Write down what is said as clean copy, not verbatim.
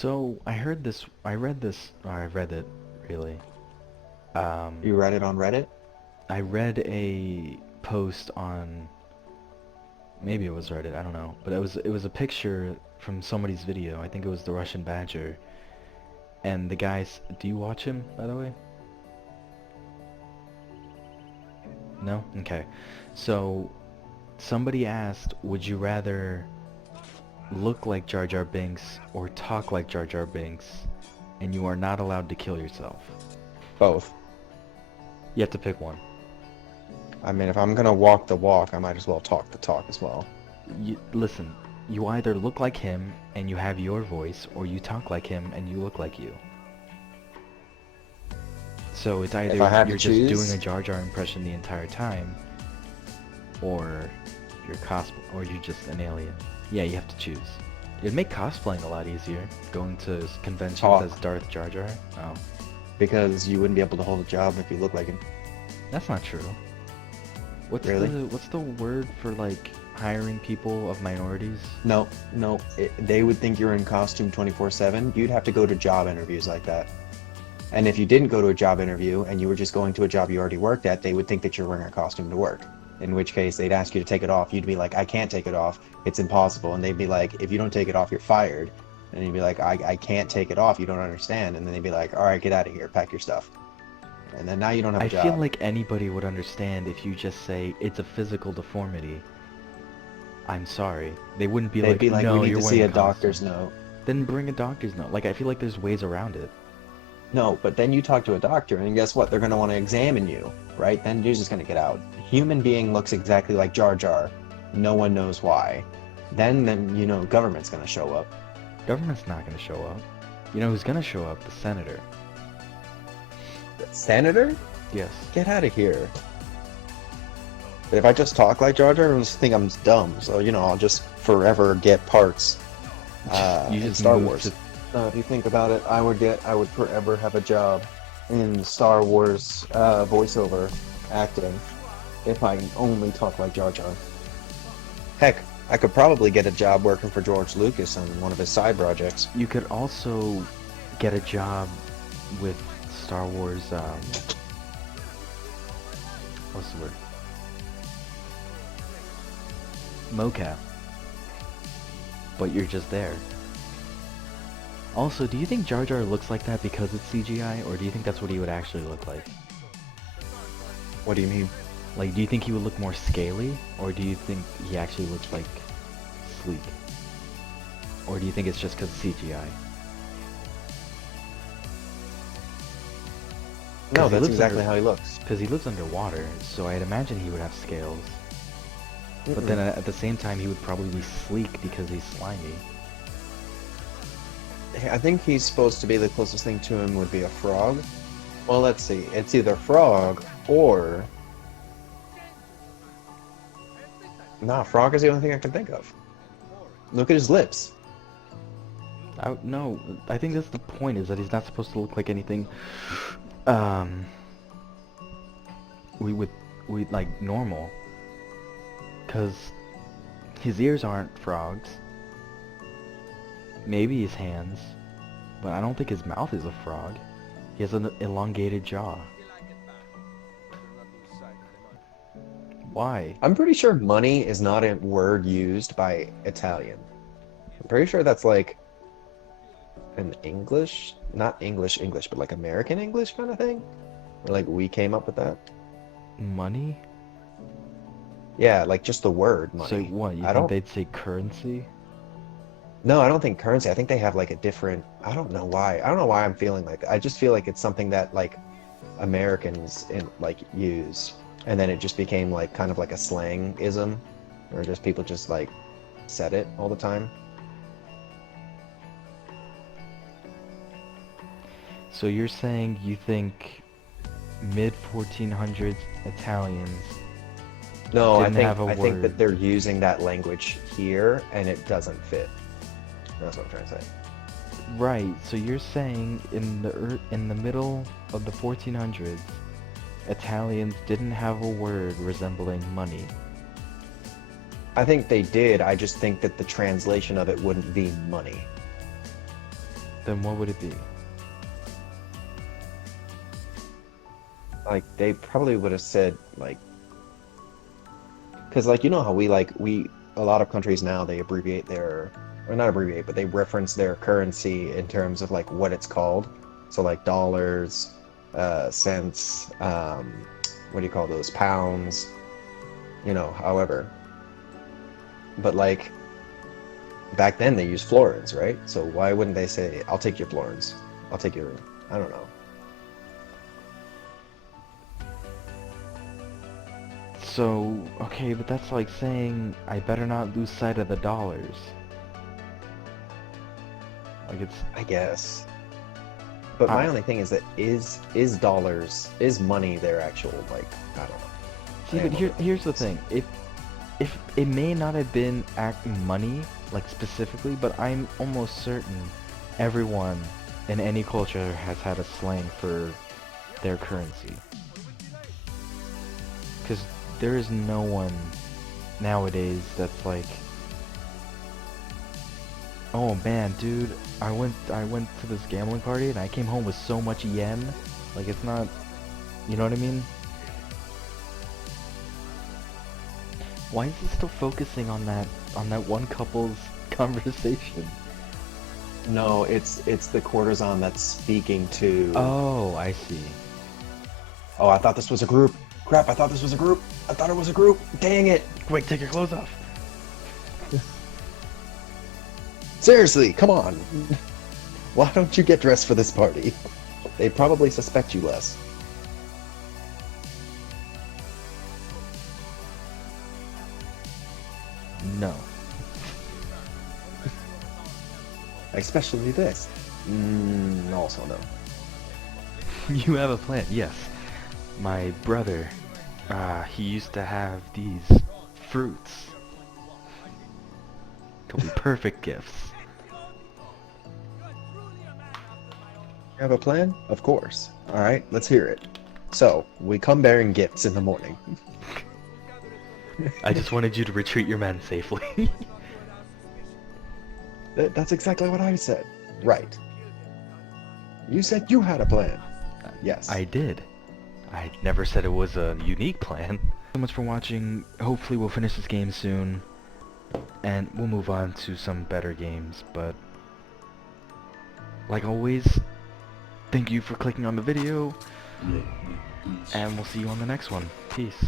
So I heard this. I read this. Or I read it really. Um, You read it on Reddit? I read a post on maybe it was Reddit. I don't know, but it was a picture from somebody's video. I think it was the Russian Badger. And the guys. Do you watch him, by the way? No. Okay. So somebody asked, would you rather look like Jar Jar Binks or talk like Jar Jar Binks? And you are not allowed to kill yourself. Both. You have to pick one. I mean, if I'm gonna walk the walk, I might as well talk the talk as well. Listen, you either look like him and you have your voice, or you talk like him and you look like you. So it's If I either had to you're just doing choose, a Jar Jar impression the entire time, or you're or you're just an alien. Yeah, you have to choose. It'd make cosplaying a lot easier, going to conventions as talk, Darth Jar Jar. Oh, because you wouldn't be able to hold a job if you look like him. that's not true. Really? What's the word for like hiring people of minorities? No, no. They would think you're in costume 24/7. You'd have to go to job interviews like that. And if you didn't go to a job interview and you were just going to a job you already worked at, they would think that you're wearing a costume to work. In which case, they'd ask you to take it off. You'd be like, I can't take it off. It's impossible. And they'd be like, if you don't take it off, you're fired. And you'd be like, I can't take it off. You don't understand. And then they'd be like, all right, get out of here. Pack your stuff. And then now you don't have a I feel job. like anybody would understand if you just say it's a physical deformity. I'm sorry. They wouldn't be They'd like, be like, we no, need you're to wearing see a a costume. doctor's note. Then bring a doctor's note. Like, I feel like there's ways around it. No, but then you talk to a doctor, and guess what? They're going to want to examine you, right? Then you're just going to get out. Human being looks exactly like Jar Jar. No one knows why. Then you know, government's going to show up. Government's not going to show up. You know who's going to show up? The senator. Senator? Yes. Get out of here. But if I just talk like Jar Jar, everyone just think I'm dumb. So, you know, I'll just forever get parts You in just Star move Wars. If you think about it, I would forever have a job in Star Wars voiceover acting if I only talk like Jar Jar. Heck, I could probably get a job working for George Lucas on one of his side projects. You could also get a job with Star Wars, what's the word? Mocap. But you're just there. Also, do you think Jar Jar looks like that because it's CGI, or do you think that's what he would actually look like? What do you mean? Like, do you think he would look more scaly, or do you think he actually looks like sleek? Or do you think it's just because CGI? No, that's exactly how he looks. Because he lives underwater, so I'd imagine he would have scales. But then at the same time, he would probably be sleek because he's slimy. I think he's supposed to be the closest thing to him would be a frog. Well, let's see. It's either frog or... Nah, frog is the only thing I can think of. Look at his lips. No, I think that's the point, is that he's not supposed to look like anything, we like normal. Because his ears aren't frogs. Maybe his hands. But I don't think his mouth is a frog. He has an elongated jaw. Why? I'm pretty sure money is not a word used by Italian. I'm pretty sure that's like an English, not English English, but like American English kind of thing. Or like we came up with that. Money? Yeah, like just the word money. So what, you I think don't, they'd say currency? no, I don't think currency. I think they have like a different, I don't know why. I don't know why I'm feeling like that. I just feel like it's something that like Americans like use. And then it just became like kind of like a slang-ism, or just people just like said it all the time. So you're saying you think mid 1400s Italians No, didn't have a I think that word? they're using that language here and it doesn't fit. That's what I'm trying to say. Right, so you're saying in the middle of the 1400s, Italians didn't have a word resembling money. I think they did. I just think that the translation of it wouldn't be money. Then what would it be? Like they probably would have said like, because like you know how we a lot of countries now they abbreviate their, or not abbreviate, but they reference their currency in terms of like what it's called. So like dollars, cents, what do you call those? Pounds, you know, however. But like back then they used florins, right? So why wouldn't they say, I'll take your florins. I'll take your, I don't know. So, okay, but that's like saying I better not lose sight of the dollars. Like it's I guess. But my I only thing is that is dollars, is money their actual, like, I don't know. see, I but am here's the confused. thing. If it may not have been act money like specifically, but I'm almost certain everyone in any culture has had a slang for their currency. Because there is no one nowadays that's like, oh man, dude, I went to this gambling party and I came home with so much yen. Like it's not, you know what I mean? Why is it still focusing on that one couple's conversation? No, it's the courtesan that's speaking to. Oh, I see. Oh, I thought this was a group. Crap, I thought this was a group. I thought it was a group. Dang it. Quick, take your clothes off. Seriously, come on. Why don't you get dressed for this party? They probably suspect you less. No. Especially this. Also no. You have a plan, yes. My brother, he used to have these fruits. They'll be perfect gifts. You have a plan? Of course. Alright, let's hear it. So, we come bearing gifts in the morning. I just wanted you to retreat your men safely. That's exactly what I said. Right. You said you had a plan. Yes. I did. I never said it was a unique plan. So much for watching. Hopefully we'll finish this game soon. And we'll move on to some better games, but like always, thank you for clicking on the video, and we'll see you on the next one. Peace.